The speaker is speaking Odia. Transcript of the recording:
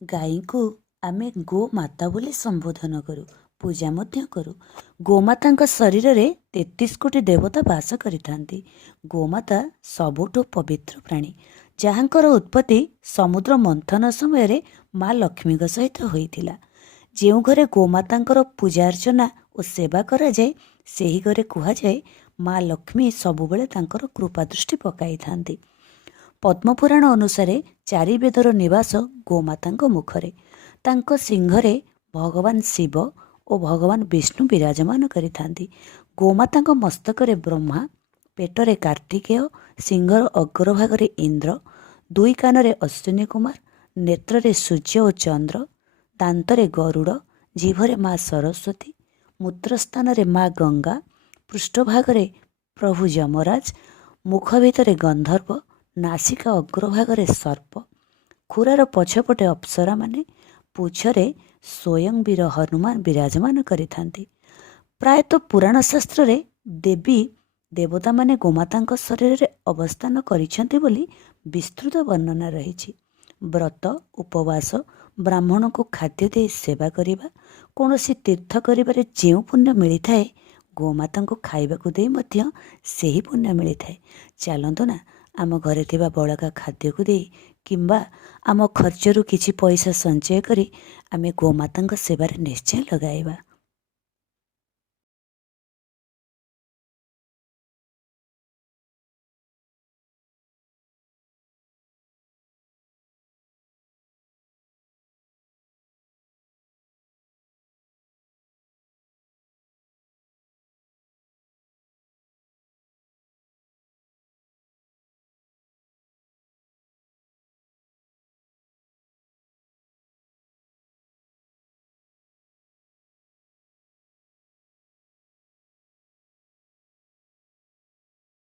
गाई को आमे गोमाता बोली संबोधन करूँ, पूजा मध्य करूँ। गोमाता शरीर में 33 कोटी देवता बास करिथांती। गोमाता सबुठु पवित्र प्राणी, जहाँकर उत्पत्ति समुद्र मंथन समय माँ लक्ष्मी सहित होइथिला। ଯେଉଁ ଘରେ ଗୋମାତାଙ୍କର ପୂଜା अर्चना ଓ ସେବା କରାଯାଏ ସେହି ଘରେ କୁହାଯାଏ ମା ଲକ୍ଷ୍ମୀ ସବୁବେଳେ ତାଙ୍କର କୃପା ଦୃଷ୍ଟି ପକାଇଥାନ୍ତି। ପଦ୍ମପୁରାଣ ଅନୁସାରେ ଚାରି ବେଦର ନିବାସ ଗୋମାତାଙ୍କ ମୁଖରେ। ତାଙ୍କ ସିଂହରେ ଭଗବାନ ଶିବ ଓ ଭଗବାନ ବିଷ୍ଣୁ ବିରାଜମାନ କରିଥାନ୍ତି। ଗୋମାତାଙ୍କ ମସ୍ତକରେ ବ୍ରହ୍ମା, ପେଟରେ କାର୍ତ୍ତିକେୟ, ସିଂହର ଅଗ୍ରଭାଗରେ ଇନ୍ଦ୍ର, ଦୁଇ କାନରେ ଅଶ୍ୱିନୀ କୁମାର, ନେତ୍ରରେ ସୂର୍ଯ୍ୟ ଓ ଚନ୍ଦ୍ର, ଦାନ୍ତରେ ଗରୁଡ଼, ଜିଭରେ ମା ସରସ୍ୱତୀ, ମୂତ୍ରସ୍ଥାନରେ ମା ଗଙ୍ଗା, ପୃଷ୍ଠଭାଗରେ ପ୍ରଭୁ ଯମରାଜ, ମୁଖ ଭିତରେ ଗନ୍ଧର୍ବ, ନାସିକା ଅଗ୍ରଭାଗରେ ସର୍ପ, ଖୁରାର ପଛପଟେ ଅପ୍ସରାମାନେ, ପୁଛରେ ସ୍ୱୟଂ ବୀର ହନୁମାନ ବିରାଜମାନ କରିଥାନ୍ତି। ପ୍ରାୟତଃ ପୁରାଣ ଶାସ୍ତ୍ରରେ ଦେବୀ ଦେବତାମାନେ ଗୋମାତାଙ୍କ ଶରୀରରେ ଅବସ୍ଥାନ କରିଛନ୍ତି ବୋଲି ବିସ୍ତୃତ ବର୍ଣ୍ଣନା ରହିଛି। ବ୍ରତ, ଉପବାସ, ବ୍ରାହ୍ମଣଙ୍କୁ ଖାଦ୍ୟ ଦେଇ ସେବା କରିବା, କୌଣସି ତୀର୍ଥ କରିବାରେ ଯେଉଁ ପୁଣ୍ୟ ମିଳିଥାଏ ଗୋମାତାଙ୍କୁ ଖାଇବାକୁ ଦେଇ ମଧ୍ୟ ସେହି ପୁଣ୍ୟ ମିଳିଥାଏ। ଚାଲନ୍ତୁ ନା ଆମ ଘରେ ଥିବା ବଳକା ଖାଦ୍ୟକୁ ଦେଇ କିମ୍ବା ଆମ ଖର୍ଚ୍ଚରୁ କିଛି ପଇସା ସଞ୍ଚୟ କରି ଆମେ ଗୋମାତାଙ୍କ ସେବାରେ ନିଶ୍ଚୟ ଲଗାଇବା।